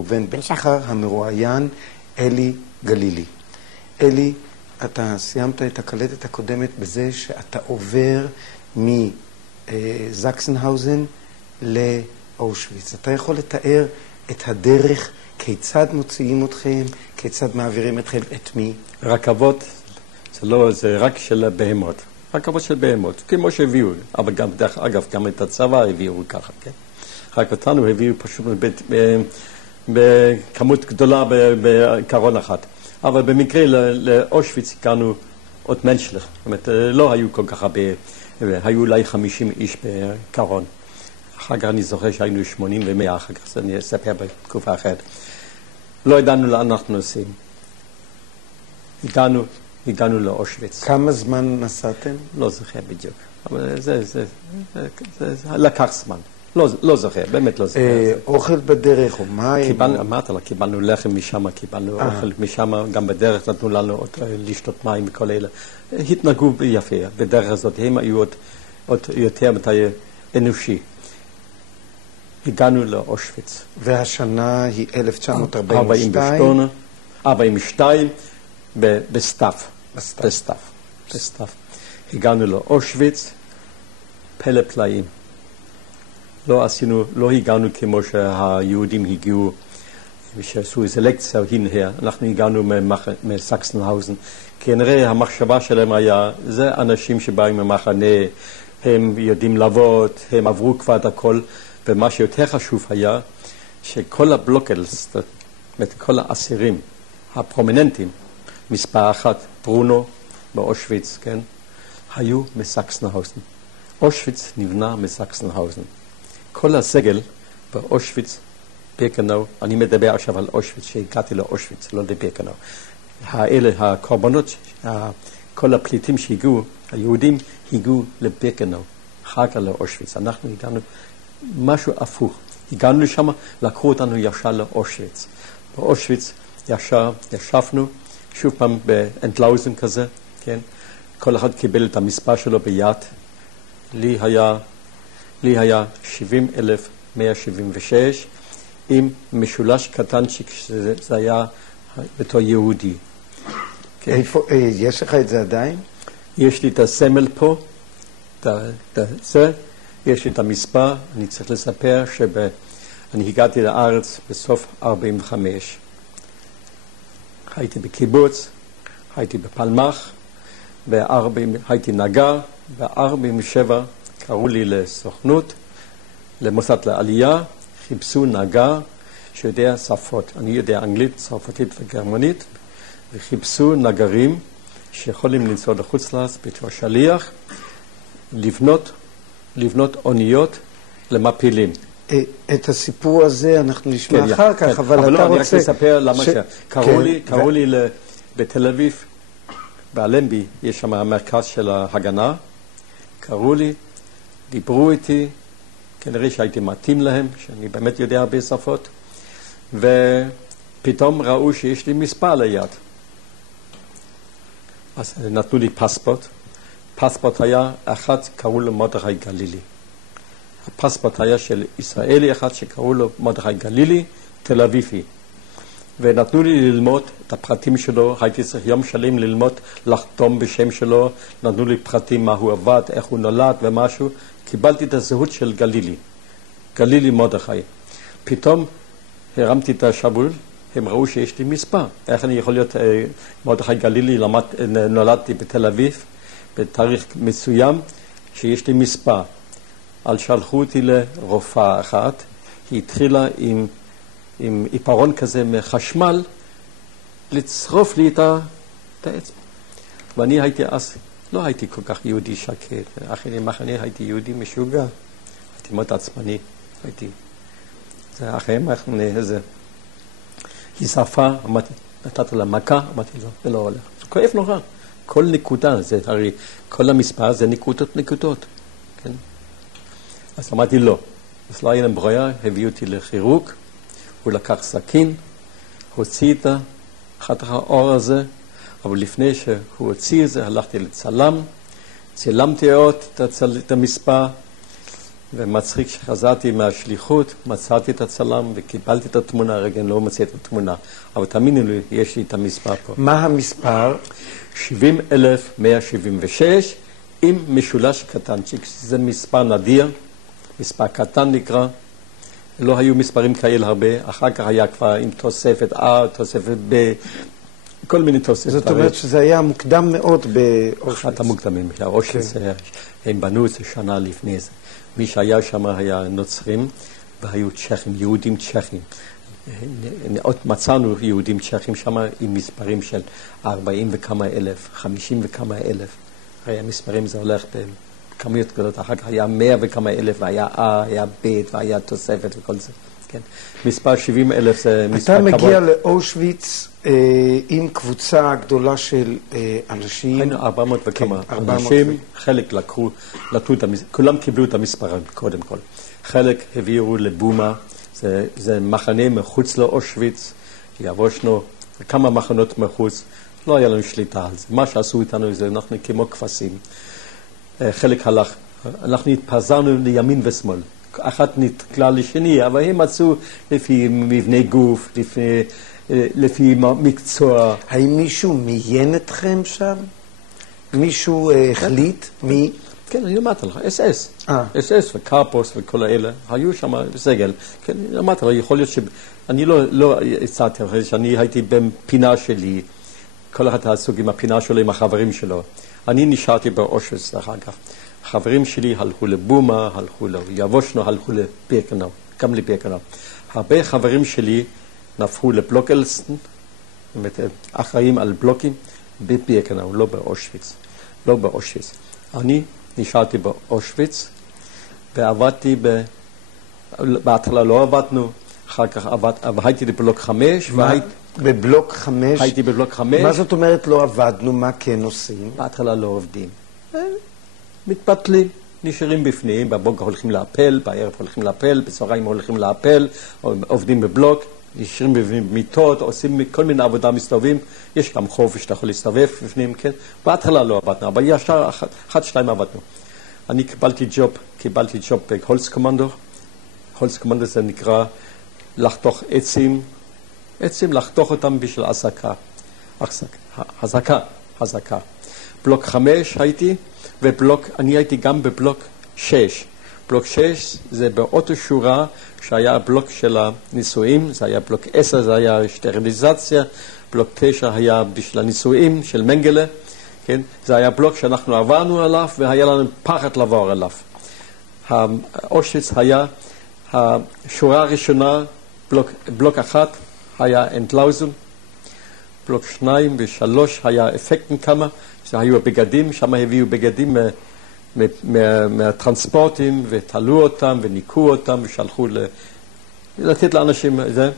ובן בן שחר המרואיין אלי גלילי. אלי, אתה סיימת את הקלטת הקודמת בזה שאתה עובר מזקסנהאוזן לאושוויץ. אתה יכול לתאר את הדרך, כיצד מוציאים אתכם, כיצד מעבירים אתכם, את מי? רכבות, זה רק של בהמות. רכבות של בהמות, כמו שהביאו, אבל גם, דרך אגב, גם את הצבא הביאו ככה, כן? רק אותנו הביאו פשוט בכמות גדולה בקרון אחת. אבל במקרה לאושוויץ הגענו עוד מנשלך. זאת אומרת, לא היו כל כך הרבה, היו אולי 50 איש בקרון. אחר כך אני זוכר שהיינו 80 ו100, אחר כך אני אספר בתקופה אחרת. לא ידענו לאן אנחנו נוסעים. הגענו לאושוויץ. כמה זמן נסעתם? לא זוכר בדיוק. אבל זה לקח זמן. לא זוכר, באמת לא זוכר. אוכל בדרך או מים? אמרת לה, קיבלנו לחם משם, קיבלנו אוכל משם, גם בדרך נתנו לנו לשתות מים וכל אלה. התנהגו יפה, בדרך הזאת הם היו עוד יותר אנושי. הגענו לאושוויץ. והשנה היא 1942? 42, בסתיו. הגענו לאושוויץ, פלא פלאים. לא הגענו כמו שהיהודים הגיעו, שעשו איזה לקציה הנה, אנחנו הגענו מסקסנהאוזן. כנראה המחשבה שלהם היה, זה אנשים שבאים ממחנה, הם יודעים לעבוד, הם עברו כבר את הכל, ומה שיותר חשוב היה, שכל הבלוקלס, כל האסירים הפרומיננטים, מספר אחת, ברונו באושוויץ, כן, היו מסקסנהאוזן. אושוויץ נבנה מסקסנהאוזן. כל הסגל באושוויץ, בירקנאו, אני מדבר עכשיו על אושוויץ, שהגעתי לאושוויץ, לא לבירקנאו. האלה, הקורבנות, כל הפליטים שהגיעו, היהודים הגיעו לבירקנאו, אחר כך לאושוויץ. אנחנו הגענו משהו הפוך. הגענו לשם, לקחו אותנו ישר לאושוויץ. באושוויץ ישבנו, שוב פעם באנטלאוזן כזה, כן? כל אחד קיבל את המספר שלו ביד. לי היה 70,176, עם משולש קטנצ'יק, שזה היה בתור יהודי. איפה, יש לך את זה עדיין? יש לי את הסמל פה, יש לי את המספר. אני צריך לספר שאני הגעתי לארץ בסוף 45. הייתי בקיבוץ, הייתי בפלמח, הייתי נגר, ב-47 קראו לי לסוכנות, למוסד לעלייה, חיפשו נגר שיודע שפות. אני יודע אנגלית, צרפתית וגרמנית, וחיפשו נגרים שיכולים לנסוע לחוץ לארץ בתור שליח, לבנות אוניות למפילים. את הסיפור הזה אנחנו נשמע אחר כך, אבל אתה רוצה... אני רק לספר למה קראו לי בתל אביב, באלנבי, יש שם המרכז של ההגנה, קראו לי, דיברו איתי, כנראה שהייתי מתאים להם, שאני באמת יודע הרבה שפות, ופתאום ראו שיש לי מספר ליד. אז נתנו לי פספורט. פספורט היה אחד, קראו לו מרדכי גלילי. הפספורט היה של ישראלי אחד שקראו לו מרדכי גלילי, תל אביבי. ונתנו לי ללמוד את הפרטים שלו, הייתי צריך יום שלם ללמוד, לחתום בשם שלו, נתנו לי פרטים מה הוא עבד, איך הוא נולד ומשהו. קיבלתי את הזהות של גלילי מרדכי. פתאום הרמתי את השבול, הם ראו שיש לי מספר. איך אני יכול להיות מרדכי גלילי, נולדתי בתל אביב, בתאריך מסוים, שיש לי מספר. אז שלחו אותי לרופאה אחת, היא התחילה עם עיפרון כזה מחשמל, לצרוף לי את האצבע. ואני הייתי אז, לא הייתי כל כך יהודי שקט, אחרי מחנה הייתי יהודי משוגע, הייתי מאוד עצמני, זה אחרי מחנה, היא שפה, נתת לה מכה, אמרתי לו, זה לא הולך. זה כואב נורא, כל נקודה, זה הרי כל המספר זה נקודות, כן? אז אמרתי לא, אז לא היה להם ברירה, הביאו אותי לכירורג, הוא לקח סכין, הוציא את חתך האור הזה, אבל לפני שהוא הוציא את זה, הלכתי לצלם, צילמתי עוד את המספר, ומצחיק שחזרתי מהשליחות, מצאתי את הצלם וקיבלתי את התמונה, רגע, אני לא מצא את התמונה, אבל תאמינו לי, יש לי את המספר פה. מה המספר? 70,176 עם משולש קטנצ'יק, זה מספר נדיר, מספר קטן נקרא, לא היו מספרים כאלה הרבה, אחר כך היה כבר עם תוספת A, תוספת B, כל מיני תוספת. זאת אומרת שזה היה מוקדם מאוד באושוויץ. אחת המוקדמים, אושוויץ, הם בנו את זה שנה לפני זה. מי שהיה שם היה נוצרים, והיו צ'כים, יהודים צ'כים. עוד מצאנו יהודים צ'כים שם עם מספרים של 40 וכמה אלף, 50 וכמה אלף. הרי המספרים זה הולך בכמויות גדולות, אחר כך היה 100 וכמה אלף, והיה A, היה ב' והיה תוספת וכל זה. כן. מספר 70,000 זה מספר כבוד. אתה מגיע לאושוויץ עם קבוצה גדולה של אנשים. היינו 400 וכמה. אנשים, חלק כולם קיבלו את המספר קודם כל. חלק הביאו לבומה, זה מחנה מחוץ לאושוויץ, יבושנו כמה מחנות מחוץ, לא היה לנו שליטה על זה. מה שעשו איתנו זה אנחנו כמו כבשים. חלק הלך, אנחנו התפזרנו לימין ושמאל. אחת נתקלה לשני, אבל הם מצאו לפי מבנה גוף, לפי מקצוע. האם מישהו מיין אתכם שם? מישהו החליט? מי? כן, אני אמרתי לך, SS. SS וקרפוס וכל האלה, היו שם סגל. כן, אמרתי לך, יכול להיות שאני לא הצעתי לך, שאני הייתי בפינה שלי, כל אחד עסוק עם הפינה שלו, עם החברים שלו. אני נשארתי באושוויץ אחר כך. החברים שלי הלכו לבומה, הלכו ליבושנו, הלכו לבירקנאו, גם לבירקנאו. הרבה חברים שלי נפחו לבלוק אלסטון, אחראים על בלוקים, בבירקנאו, לא באושוויץ. לא באושוויץ. אני נשארתי באושוויץ, ועבדתי בהתחלה לא עבדנו, אחר כך הייתי בבלוק 5, בבלוק 5? הייתי בבלוק 5. מה זאת אומרת לא עבדנו? מה כן עושים? בהתחלה לא עובדים. מתפתלים, נשארים בפנים, בבוקר הולכים לאפל, בערב הולכים לאפל, בצהריים הולכים לאפל, עובדים בבלוק, נשארים במיטות, עושים כל מיני עבודה מסתובבים, יש גם חופש שאתה יכול להסתובב בפנים, כן? בהתחלה לא עבדנו, אבל ישר 1-2 עבדנו. אני קיבלתי ג'וב בהולץ קומנדו. הולץ קומנדו זה נקרא לחתוך עצים, לחתוך אותם בשביל הזקה. בלוק 5 הייתי, אני הייתי גם בבלוק 6. בלוק 6 זה באותה שורה שהיה הבלוק של הנישואים, זה היה בלוק 10, זה היה סטריליזציה, בלוק 9 היה בשביל הנישואים של מנגלה, כן? זה היה בלוק שאנחנו עברנו עליו והיה לנו פחד לעבור עליו. אושוויץ היה השורה הראשונה, בלוק 1 היה אנטלאוזן, בלוק 2 ו3 היה אפקטן כמה, שהיו בגדים, שם הביאו בגדים מהטרנספורטים ותלו אותם וניקו אותם ושלחו לתת לאנשים זה.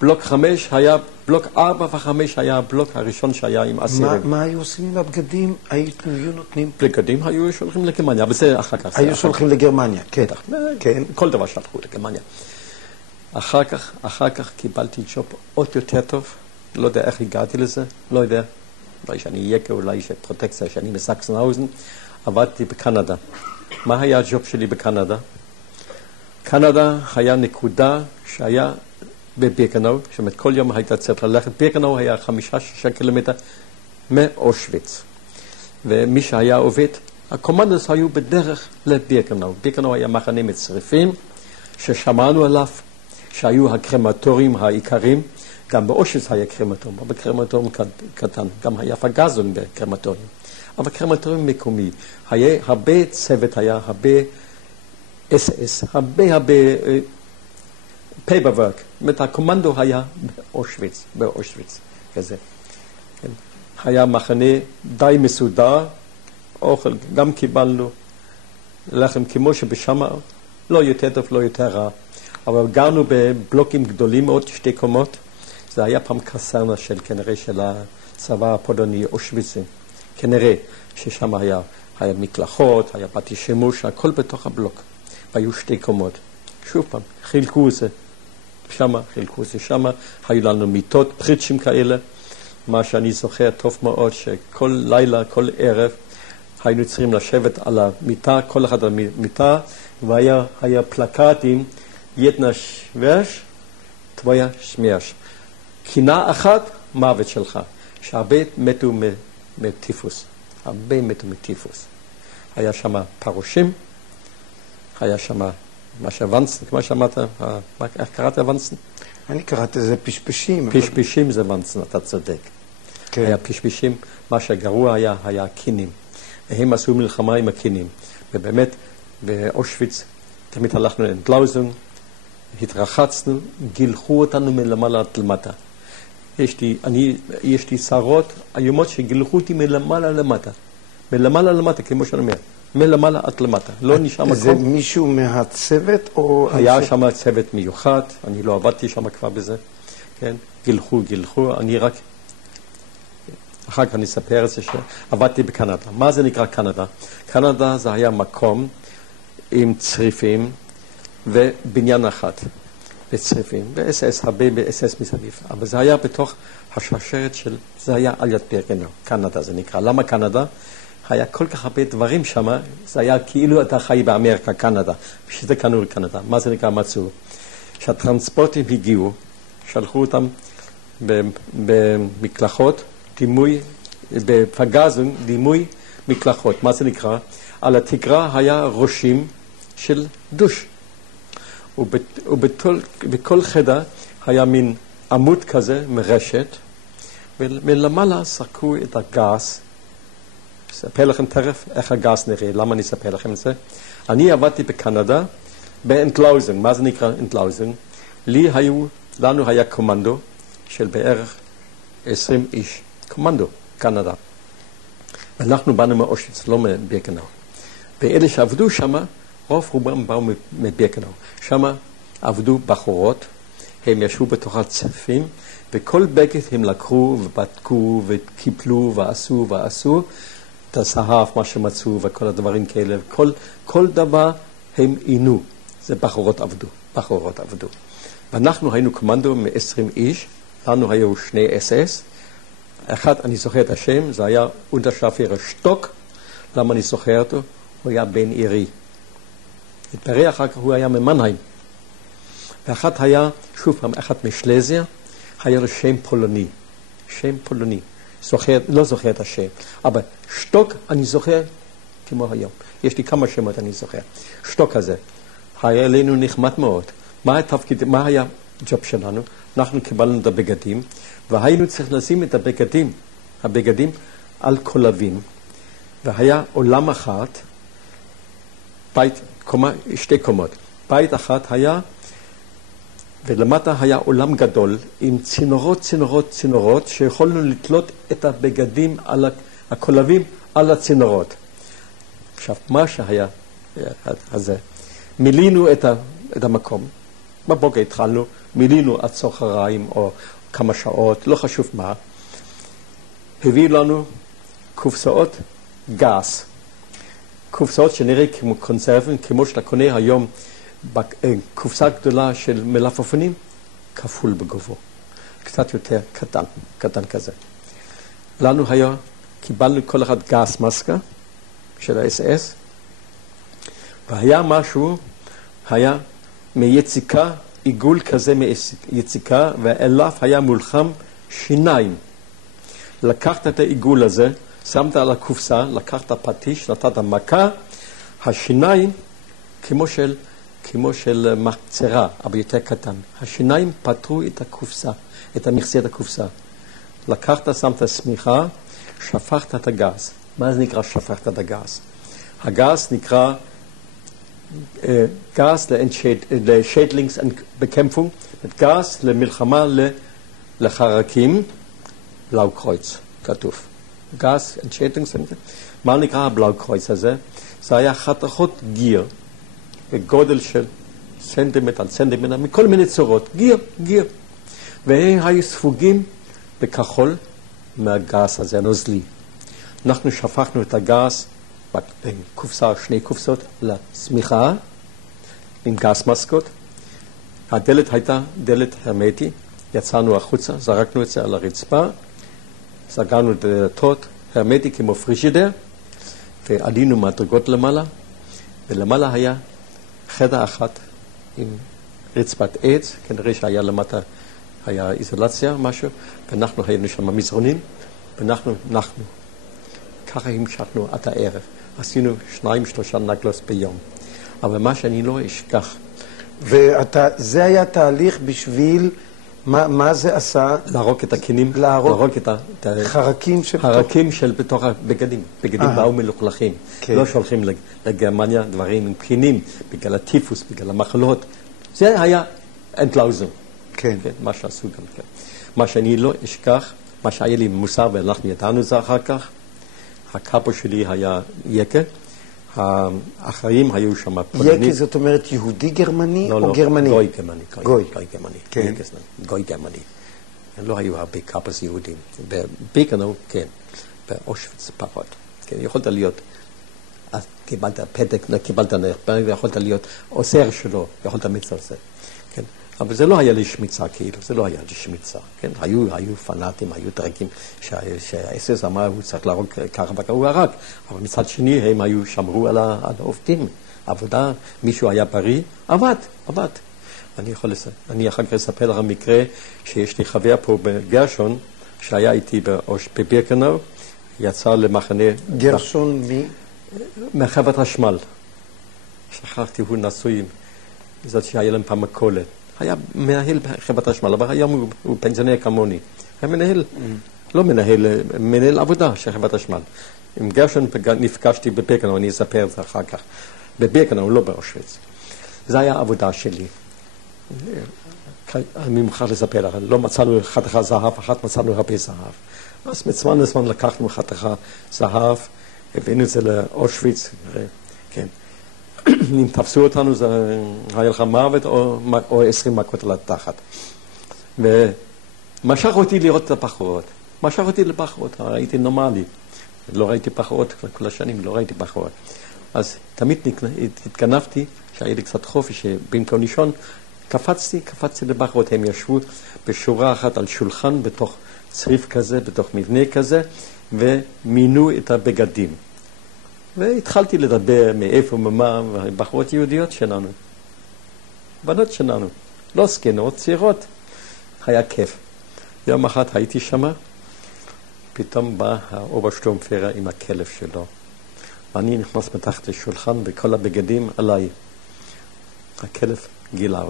בלוק 5 היה, בלוק 4 ו5 היה הבלוק הראשון שהיה עם אסירים. מה היו עושים עם הבגדים? היו נותנים? בגדים היו שולחים לגרמניה, וזה אחר כך. היו שולחים לגרמניה, כן. כן. כל דבר שלחו לגרמניה. אחר כך קיבלתי ג'וב עוד יותר טוב, לא יודע איך הגעתי לזה, לא יודע. אולי שאני יקה, אולי שפרוטקציה, שאני מסקסנהאוזן, עבדתי בקנדה. מה היה הג'וב שלי בקנדה? קנדה היה נקודה שהיה בבירקנאו, זאת אומרת כל יום הייתה צריך ללכת, בירקנאו היה 5-6 קילומטר מאושוויץ. ומי שהיה עובד, הקומנדוס היו בדרך לבירקנאו. בירקנאו היה מחנה מצריפים, ששמענו עליו, שהיו הקרמטורים העיקריים, גם באושוויץ היה קרמטוריום, אבל קרמטוריום קטן, גם היה פגזון בקרמטוריום. אבל קרמטוריום מקומי, היה הרבה צוות, היה הרבה SS, הרבה paperwork. זאת אומרת, הקומנדו היה באושוויץ, כזה. היה מחנה די מסודר, אוכל, גם קיבלנו לחם כמו שבשמה, לא יותר טוב, לא יותר רע. אבל גרנו בבלוקים גדולים מאוד, 2 קומות. זה היה פעם קסרנה כנראה של הצבא הפולני אושוויץ. כנראה ששם היה מקלחות, היה בתי שימוש, הכל בתוך הבלוק. והיו 2 קומות. שוב פעם, חילקו את זה שמה, היו לנו מיטות, פריצ'ים כאלה. מה שאני זוכר טוב מאוד, שכל לילה, כל ערב, היינו צריכים לשבת על המיטה, כל אחד על המיטה, והיה פלקטים, יתנה שוורש, תבויה שמייש. קינה אחת, מוות שלך. שהרבה מתו מטיפוס. הרבה מתו מטיפוס. היה שם פרושים, היה שם מה שונסן, כמו שאמרת, איך קראת ונסן? אני קראתי זה פשפשים. פשפשים זה ונסן, אתה צודק. כן. היה פשפשים, מה שגרוע היה הקינים. והם עשו מלחמה עם הקינים. ובאמת, באושוויץ, תמיד הלכנו לאנדלאוזן, התרחצנו, גילחו אותנו מלמעלה עד למטה. יש לי שערות איומות שגילחו אותי מלמעלה למטה. מלמעלה למטה, כמו שאני אומר. מלמעלה עד למטה. לא נשאר מקום. זה מישהו מהצוות או... היה שם צוות מיוחד, אני לא עבדתי שם כבר בזה. כן? גילחו, אני רק... אחר כך אני אספר את זה שעבדתי בקנדה. מה זה נקרא קנדה? קנדה זה היה מקום עם צריפים ובניין אחת. בצריפים, ב-SS, הרבה ב-SS מסביב. אבל זה היה בתוך השרשרת של... זה היה על יד בירקנאו, קנדה זה נקרא. למה קנדה? היה כל כך הרבה דברים שם, זה היה כאילו אתה חי באמריקה, קנדה. בשביל זה קנו לקנדה. מה זה נקרא מצאו? שהטרנספורטים הגיעו, שלחו אותם במקלחות, דימוי, בפגזים, דימוי מקלחות. מה זה נקרא? על התקרה היה ראשים של דוש. ובכל חדר היה מין עמוד כזה מרשת, ומלמעלה סרקו את הגז. אספר לכם תכף איך הגז נראה, למה אני אספר לכם את זה? אני עבדתי בקנדה, באנטלאוזן. מה זה נקרא אנטלאוזן? לנו היה קומנדו של בערך 20 איש. קומנדו, קנדה. ואנחנו באנו מאושוויץ, לא מבירקנאו. ואלה שעבדו שם, רוב רובם באו מבירקנאו. שם עבדו בחורות, הם ישבו בתוך הצפים, וכל בגד הם לקחו ובדקו וקיפלו ועשו את הזהב, מה שמצאו וכל הדברים כאלה. כל דבר הם עינו. זה בחורות עבדו. ואנחנו היינו קומנדו מ-20 איש, לנו היו 2 SS. אחד, אני זוכר את השם, זה היה אונטרשטאפר שטוק. למה אני זוכר אותו? הוא היה בן עירי. התברר אחר כך הוא היה ממנהיים. ואחת היה, שוב פעם, אחת משלזיה, היה לו שם פולני. לא זוכר את השם. אבל שטוק אני זוכר כמו היום. יש לי כמה שמות אני זוכר. שטוק הזה. היה אלינו נחמד מאוד. מה היה הג'וב שלנו? אנחנו קיבלנו את הבגדים, והיינו צריך לשים את הבגדים על קולבים. והיה עולם אחת, בית, שתי קומות. בית אחת היה, ולמטה היה עולם גדול עם צינורות שיכולנו לתלות את הבגדים על הקולבים על הצינורות. עכשיו, מה שהיה הזה, מילינו את המקום. בבוקר התחלנו, מילינו עד צהריים או כמה שעות, לא חשוב מה. הביאו לנו קופסאות גז. קופסאות שנראה כמו קונסרבים, כמו שאתה קונה היום קופסה גדולה של מלפפונים, כפול בגובו. קצת יותר קטן כזה. לנו היה, קיבלנו כל אחד גז מסקה של ה-SS, והיה משהו, היה מיציקה, עיגול כזה מיציקה, ואליו היה מולחם שיניים. לקחת את העיגול הזה, שמת על הקופסה, לקחת פטיש, נתת מכה, השיניים כמו של מחצרה, אבל יותר קטן. השיניים פתרו את הקופסה, את המכסת הקופסה. לקחת, שמת שמיכה, שפכת את הגז. מה זה נקרא שפכת את הגז? הגז נקרא גז לשדלינגס בקמפונג, גז למלחמה לחרקים, בלאו קרויץ, כתוב. גז לשדלינגס, מה נקרא הבלאו קרויץ הזה? זה היה חתכות גיר, בגודל של סנטימטר על סנטימטר, מכל מיני צורות, גיר. והם היו ספוגים בכחול מהגז הזה, הנוזלי. אנחנו שפכנו את הגז בקופסה, 2 קופסות, לשמיכה, עם גז מסקות. הדלת הייתה דלת הרמטי, יצאנו החוצה, זרקנו את זה על הרצפה, סגרנו את הדלתות, הרמטי כמו פרישידר, ועלינו מדרגות למעלה, ולמעלה היה חדר אחת עם רצפת עץ, כנראה שהיה למטה, היה איזולציה, משהו, ואנחנו היינו שם מזרונים, ואנחנו נחנו. ככה המשכנו עד הערב. עשינו 2-3 נגלות ביום. אבל מה שאני לא אשכח. זה היה תהליך בשביל, מה זה עשה? להרוג את הכינים, להרוג את חרקים חרקים של בתוך הבגדים. בגדים באו מלוכלכים. כן. לא שולחים לגרמניה דברים עם כינים, בגלל הטיפוס, בגלל המחלות. זה היה אנטלאוזן. כן. מה שעשו גם כן. מה שאני לא אשכח, מה שהיה לי מוסר, ואנחנו ידענו זה אחר כך, הקאפו שלי היה יקה, האחרים היו שם פולנים. יקה זאת אומרת יהודי גרמני לא, או לא, גרמני? גוי גרמני. גוי. גרמני. כן. גוי גרמני. לא היו הרבה קאפוס יהודים. בבירקנאו, כן. באושוויץ פחות. כן, יכולת להיות, קיבלת פתק, קיבלת נחבר, ויכולת להיות עוזר שלו, יכולת מצל זה. כן. אבל זה לא היה לשמיצה, כאילו, זה לא היה לשמיצה, כן? היו פנאטים, היו דרגים שהאסס אמר, הוא צריך להרוג ככה וככה, הוא הרג. אבל מצד שני, הם היו שמרו על העובדים. עבודה, מישהו היה בריא, עבד. אני אחר כך אספר לך מקרה שיש לי חבר פה בגרשון, שהיה איתי בבירקנאו, יצא למחנה... גרשון מי? מחברת חשמל. שכחתי, הוא נשוי, זאת שהיה להם פעם מכולת. היה מנהל חברת חשמל, אבל היום הוא פנסיונר כמוני. היה מנהל, לא מנהל, מנהל עבודה של חברת חשמל. עם גרשון נפגשתי בבירקנאו, אני אספר את זה אחר כך. בבירקנאו, לא באושוויץ. זו הייתה העבודה שלי. אני מוכרח לספר לך, לא מצאנו חתיכה זהב, אחת מצאנו הרבה זהב. אז מצוין לזמן לקחנו חתיכה זהב, הבאנו את זה לאושוויץ, כן. אם תפסו אותנו, זה היה לך מוות או 20 מכות על התחת. ומשך אותי לראות את הבחורות. משך אותי לבחורות, הייתי נורמלי. לא ראיתי בחורות, כל השנים לא ראיתי בחורות. אז תמיד התגנבתי, שהיה לי קצת חופש, במקום לישון, קפצתי לבחורות. הם ישבו בשורה אחת על שולחן, בתוך צריף כזה, בתוך מבנה כזה, ומינו את הבגדים. והתחלתי לדבר מאיפה ומה, בחורות יהודיות שלנו, בנות שלנו, לא זקנות, צעירות. היה כיף. יום אחד הייתי שמה, פתאום בא האוברשטורמפרר עם הכלב שלו, ואני נכנס מתחת לשולחן וכל הבגדים עליי. הכלב גילה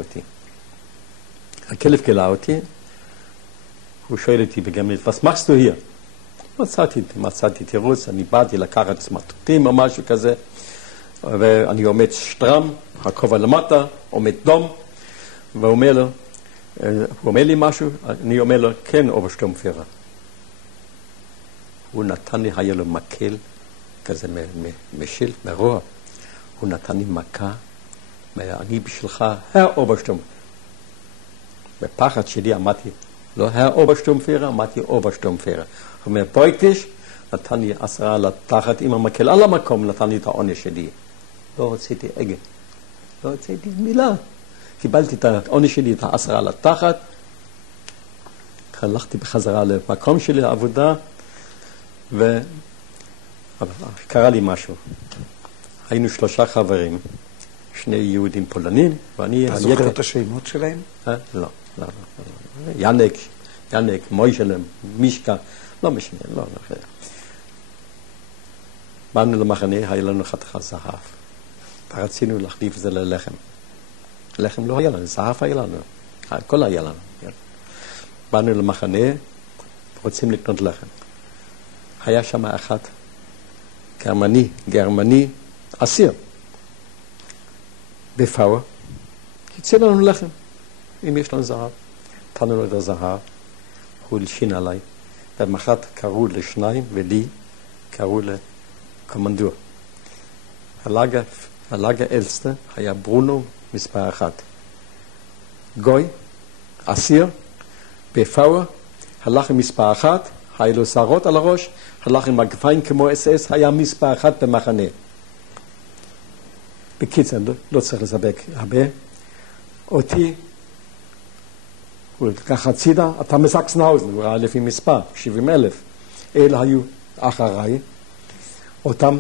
אותי. הוא שואל אותי בגמרית, was machst du hier? מצאתי תירוץ, אני באתי לקחת סמרטוטים או משהו כזה, ואני עומד שטרם, הכובע למטה, עומד דום, והוא אומר לי משהו, אני אומר לו, כן, אוברשטורמפרר. הוא נתן לי, היה לו מקל, כזה משילט, מרוע, הוא נתן לי מכה, ואני בשבילך, אוברשטורמפרר. בפחד שלי אמרתי, לא אוברשטורמפרר, אמרתי אוברשטורמפרר. הוא אומר, פויקטיש, נתן לי 10 לתחת עם המקל על המקום, נתן לי את העונש שלי. לא הוצאתי אגן, לא הוצאתי מילה. קיבלתי את העונש שלי, את 10 לתחת, הלכתי בחזרה למקום שלי, לעבודה, וקרה לי משהו. היינו 3 חברים, 2 יהודים פולנים, ואני... אתה זוכר את השמות שלהם? לא. ינק, מוישלם, מישקה, לא משנה, לא. באנו למחנה, היה לנו חתיכה זהב. רצינו להחליף את זה ללחם. לחם לא היה לנו, זהב היה לנו. הכל היה לנו. באנו למחנה, רוצים לקנות לחם. היה שם אחד, גרמני, אסיר. בפאוור, יצא לנו לחם, אם יש לנו זהב. נתנו לו את הזהב, הוא הלשין עליי, ומחת קראו ל2 ולי קראו לקומנדור. הלאגה אלסטה היה ברונו מספר 1. גוי, אסיר, בפאוור, הלך עם מספר 1, היה לו שערות על הראש, הלך עם מגפיים כמו אס-אס, היה מספר 1 במחנה. בקיצר, לא צריך לסבק הרבה. אותי, הוא לקח הצידה, אתה מסקסנהאוזן, הוא ראה לפי מספר, 70,000. אלה היו אחריי, אותם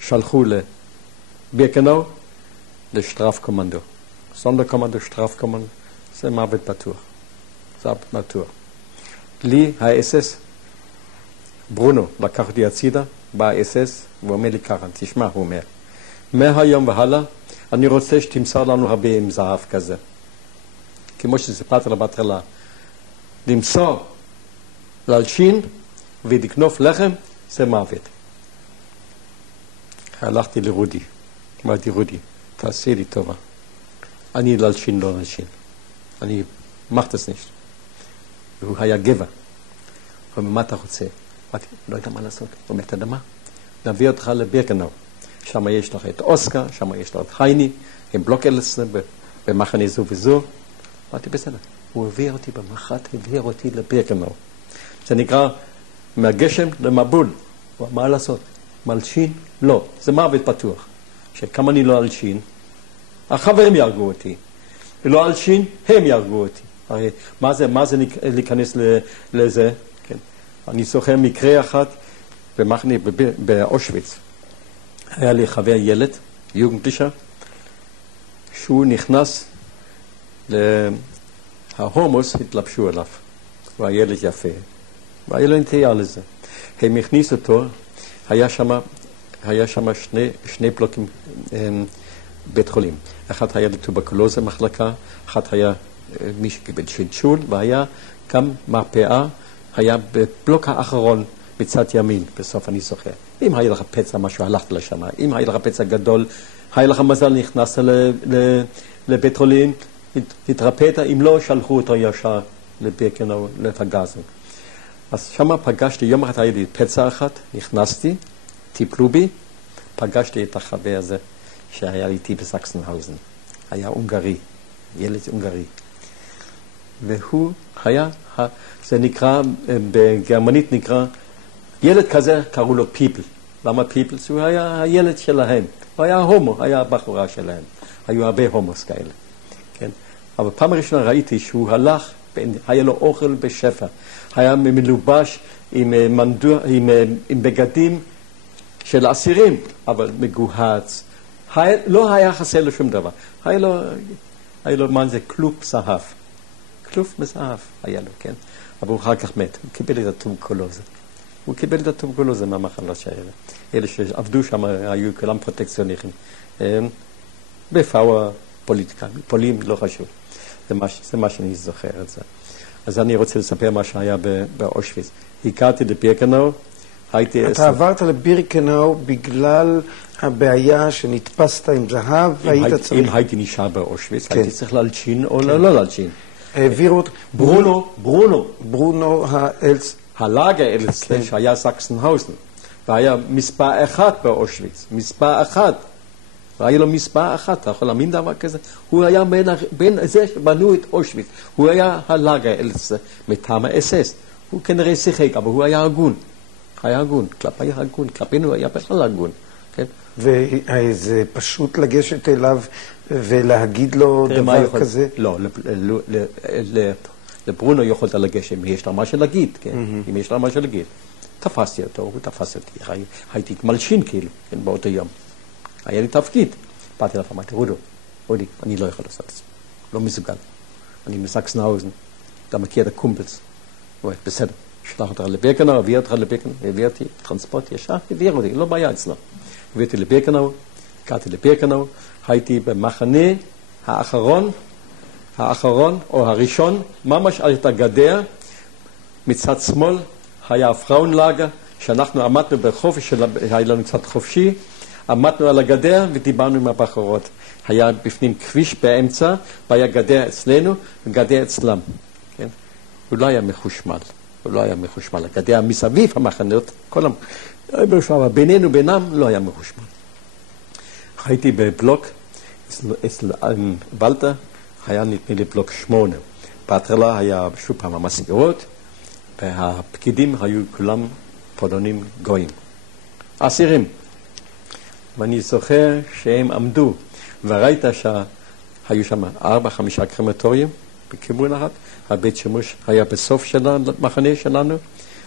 שלחו לבירקנאו לשטרף קומנדו. סונדר קומנדו, שטרף קומנדו, זה מוות בטוח. זה בטוח. לי, האס-אס, ברונו, לקח אותי הצידה, בא האס-אס, והוא אומר לי ככה, תשמע, הוא אומר, מהיום והלאה, אני רוצה שתמסר לנו הרבה עם זהב כזה. כמו שסיפרת לה בהתחלה, למסור, להלשין ולקנוף לחם, זה מוות. הלכתי לרודי, אמרתי, רודי, תעשי לי טובה. אני להלשין, לא להלשין. אני מחתס נשת. והוא היה גבע. הוא אומר, מה אתה רוצה? אמרתי, לא יודע מה לעשות. הוא אומר, אתה יודע מה? נביא אותך לבירקנאו. שם יש לך את אוסקר, שם יש לך את חייני, עם בלוקלס במחנה זו וזו. אמרתי, בסדר. הוא הביא אותי במחת, הביא אותי לבירקנאו. זה נקרא מהגשם למבול. הוא אמר, מה לעשות? מלשין? לא. זה מוות פתוח. שכמה אני לא אלשין, החברים ירגו אותי. ולא אלשין, הם ירגו אותי. הרי מה זה להיכנס לזה? כן. אני זוכר מקרה אחד במחנה באושוויץ. היה לי חבר ילד, יוגנדלישר, שהוא נכנס ההומוס, התלבשו עליו. הוא היה ילד יפה. והיה לו נטייה לזה. הם הכניסו אותו, היה שם שני בלוקים בית חולים. אחד היה לטובקולוזה מחלקה, אחד היה מי שקיבל שלשול, והיה גם מרפאה, היה בבלוק האחרון מצד ימין, בסוף אני זוכר. אם היה לך פצע משהו, הלכת לשם. אם היה לך פצע גדול, היה לך מזל, נכנסת לבית חולים, התרפאת, אם לא, שלחו אותו ישר לבירקנאו, לפגזן. אז שם פגשתי, יום אחד היה לי פצע אחת, נכנסתי, טיפלו בי, פגשתי את החבר הזה שהיה איתי בסקסנהאוזן. היה הונגרי, ילד הונגרי. והוא היה, זה נקרא, בגרמנית נקרא, ילד כזה קראו לו פיפל. למה פיפל? הוא היה הילד שלהם. הוא היה הומו, היה הבחורה שלהם. היו הרבה הומוס כאלה. כן? אבל פעם ראשונה ראיתי שהוא הלך, היה לו אוכל בשפע. היה מלובש עם בגדים של אסירים, אבל מגוהץ. לא היה חסר לו שום דבר. היה לו מה זה? קלוף זהב. קלוף מזהב היה לו, כן? אבל הוא אחר כך מת. הוא קיבל את הטובוקולוזה. הוא קיבל את הטובוקולוזה מהמחלות שהאלה. אלה שעבדו שם היו כולם פרוטקציוניסטים. בפאווה פוליטיקה, פולים לא חשוב. זה מה שאני זוכר את זה. אז אני רוצה לספר מה שהיה באושוויץ. הגעתי לבירקנאו, אתה עברת לבירקנאו בגלל הבעיה שנתפסת עם זהב, והיית צריך... אם הייתי נשאר באושוויץ, הייתי צריך להלשין או לא להלשין. העבירו... ברונו האלץ... הלאגר אלץ, שהיה סקסנהאוזן, והיה מספר אחד באושוויץ, מספר אחד. והיה לו מספר אחת, אתה יכול להאמין דבר כזה? הוא היה בין זה שבנו את אושוויץ, הוא היה הלאגר אלץ מטעם האס-אס. הוא כנראה שיחק, אבל הוא היה הגון. היה הגון, כלפי הגון, כלפינו היה בכלל הגון. כן? וזה פשוט לגשת אליו ולהגיד לו דבר כזה? לא, לברונו יכולת לגשת, אם יש לה מה שלהגיד, כן? אם יש לה מה שלהגיד. תפסתי אותו, הוא תפס אותי, הייתי מלשין כאילו, באותו יום. היה לי תפקיד. באתי אליו, אמרתי, רודי, אני לא יכול לעשות את זה. לא מסוגל. אני מסקסנהאוזן, אתה מכיר את הקומפלס. הוא אומר, בסדר, שלח אותך לבירקנאו, הביא אותך לבירקנאו, הביא אותי, טרנספורט ישר, הביא אותי, לא בעיה אצלו. הביא אותי לבירקנאו, הגעתי לבירקנאו, הייתי במחנה האחרון או הראשון, ממש על את הגדר, מצד שמאל היה הפראונלאגר, שאנחנו עמדנו בחופש, היה לנו קצת חופשי, עמדנו על הגדר ודיברנו עם הבחורות. היה בפנים כביש באמצע, והיה גדר אצלנו וגדר אצלם. כן? הוא לא היה מחושמל. הגדר מסביב המחנות, בינינו בינם לא היה מחושמל. הייתי בבלוק, אצל ולטר, היה נתנה לי בלוק 8. בהתחלה היה שוב פעם המסגרות, והפקידים היו כולם פולנים גויים. אסירים. ואני זוכר שהם עמדו, וראית שהיו שם 4-5 קרמטוריים בכיוון אחת, הבית שימוש היה בסוף של המחנה שלנו,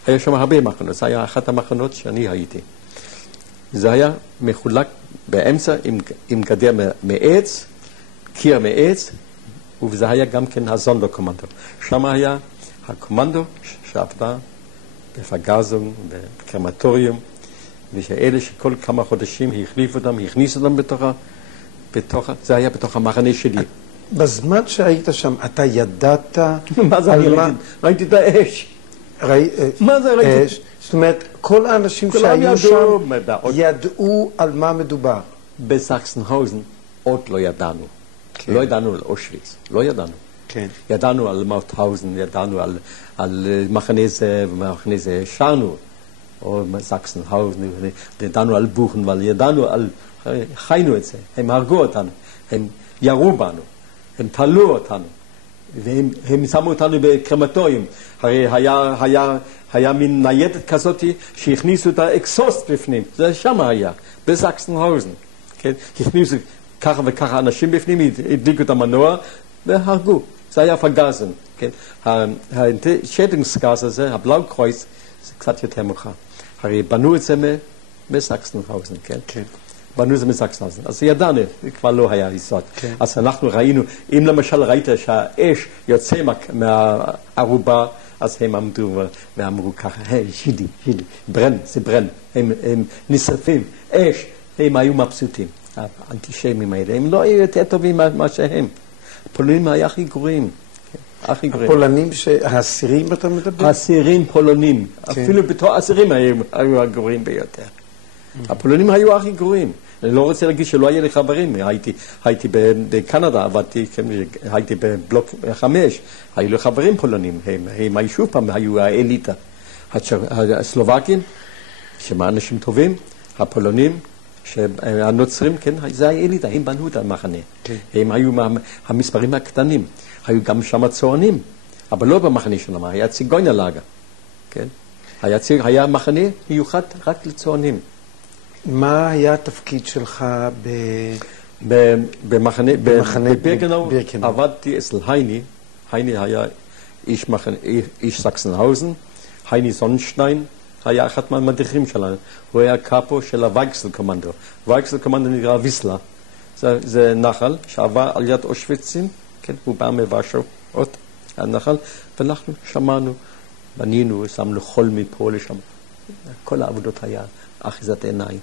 היה שם הרבה מחנות, זה היה אחת המחנות שאני הייתי. זה היה מחולק באמצע עם גדר מעץ, קיר מעץ, וזה היה גם כן הזונדרקומנדו. שם היה הקומנדו שעבדה בפגזון, בקרמטוריום, ושאלה שכל כמה חודשים החליפו אותם, הכניסו אותם זה היה בתוך המחנה שלי. בזמן שהיית שם, אתה ידעת... מה זה ראיתי את האש. מה זה ראיתי? אש. זאת אומרת, כל האנשים שהיו שם ידעו על מה מדובר. בסקסנהאוזן עוד לא ידענו. לא ידענו על אושוויץ, לא ידענו. ידענו על מאוטהאוזן, ידענו על מחנה זה ומחנה זה, שרנו. או סקסנהאוזן, ידענו על בוכנוואל, ידענו על... חיינו את זה, הם הרגו אותנו, הם ירו בנו, הם תלו אותנו, והם שמו אותנו בקרמטוריום. הרי היה מין ניידת כזאת שהכניסו את האקסוסט בפנים, זה שם היה, בסקסנהאוזן. כן? הכניסו ככה וככה אנשים בפנים, הדליקו את המנוע והרגו. זה היה פגזן. כן? השטינגסגאס הזה, הבלאו קרויס, זה קצת יותר מאוחר. הרי בנו את זה מסקסנהאוזן, כן? כן. בנו את זה מסקסנהאוזן. אז ידענו, כבר לא היה יסוד. כן. אז אנחנו ראינו, אם למשל ראית שהאש יוצא מהערובה, אז הם עמדו ואמרו ככה, היי, שידי, ברן, זה ברן. הם נשרפים, אש. הם היו מבסוטים. האנטישמים האלה, הם לא היו יותר טובים מה שהם. הפולנים היו הכי גרועים. הפולנים האסירים אתה מדבר? האסירים פולנים. אפילו בתור האסירים היו הגרועים ביותר. הפולנים היו הכי גרועים. אני לא רוצה להגיד שלא היה לי חברים. הייתי בקנדה, עבדתי, הייתי בבלוק 5. היו לי חברים פולנים. הם היו שוב פעם, היו האליטה. הסלובקים, שהם אנשים טובים, הפולנים, הנוצרים, כן, זה האליטה, הם בנו את המחנה. הם היו המספרים הקטנים. היו גם שם צוענים, אבל לא במחנה שלנו, היה ציגוינר לאגר. כן? היה מחנה מיוחד רק לצוענים. מה היה התפקיד שלך במחנה בבירקנאו? עבדתי אצל הייני. הייני היה איש סקסנהאוזן. הייני זונשטיין היה אחד מהמדריכים שלנו. הוא היה קאפו של הווייקסל קומנדו. הווייקסל קומנדו נקרא ויסלה. זה נחל שעבר על יד אושוויצים. כן, הוא בא מוושו, עוד הנחל, ואנחנו שמענו, בנינו, שמנו חול מפה לשם. כל העבודות היה אחיזת עיניים.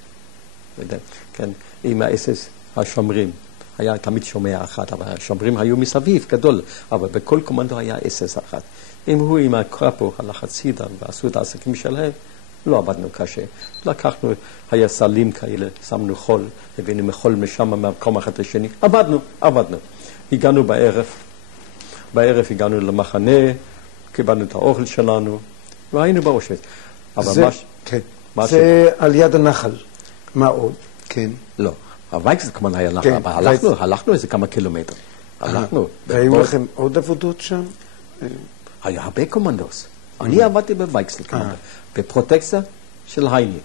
כן, עם האסס השומרים. היה תמיד שומע אחת, אבל השומרים היו מסביב, גדול, אבל בכל קומנדו היה אסס אחת. אם הוא עם הקרפו הלך הצידה ועשו את העסקים שלהם, לא עבדנו קשה. לקחנו, היה סלים כאלה, שמנו חול, הבאנו מחול משם, מהמקום אחד לשני. עבדנו. הגענו בערב הגענו למחנה, קיבלנו את האוכל שלנו, והיינו באושוויץ. זה על יד הנחל. מה עוד? כן. לא, הווייקסל כמובן היה נחל, אבל הלכנו איזה כמה קילומטר. והיו לכם עוד עבודות שם? היה הרבה קומנדוס. אני עבדתי בווייקסל קומנדו, בפרוטקציה של הייני.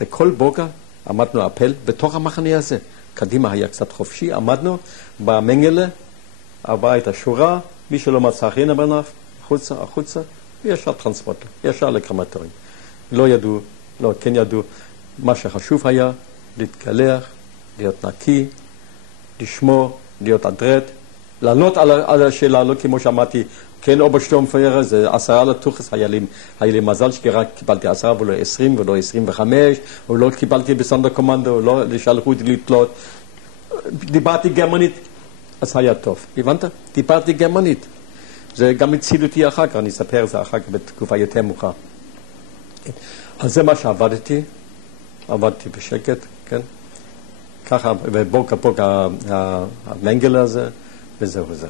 בכל בוקר עמדנו אפל בתוך המחנה הזה. קדימה היה קצת חופשי, עמדנו במנגלה, עבר את השורה, מי שלא מצא חן בעיניו, החוצה, וישר טרנספורטר, ישר לקרמטוריום. כן ידעו, מה שחשוב היה, להתגלח, להיות נקי, לשמור, להיות עדרת, לענות על השאלה, לא כמו שאמרתי, כן, אוברשטורמפיירר, זה 10 לטוחס, היה לי מזל שרק קיבלתי 10 ולא 20 ולא 25, או לא קיבלתי בסונדרקומנדו, לא שלחו אותי לתלות. דיברתי גרמנית, אז היה טוב. הבנת? דיברתי גרמנית. זה גם הציל אותי אחר כך, אני אספר את זה אחר כך בתקופה יותר מאוחר. אז זה מה שעבדתי בשקט, כן? ככה, ובוקר המנגל הזה, וזהו וזה.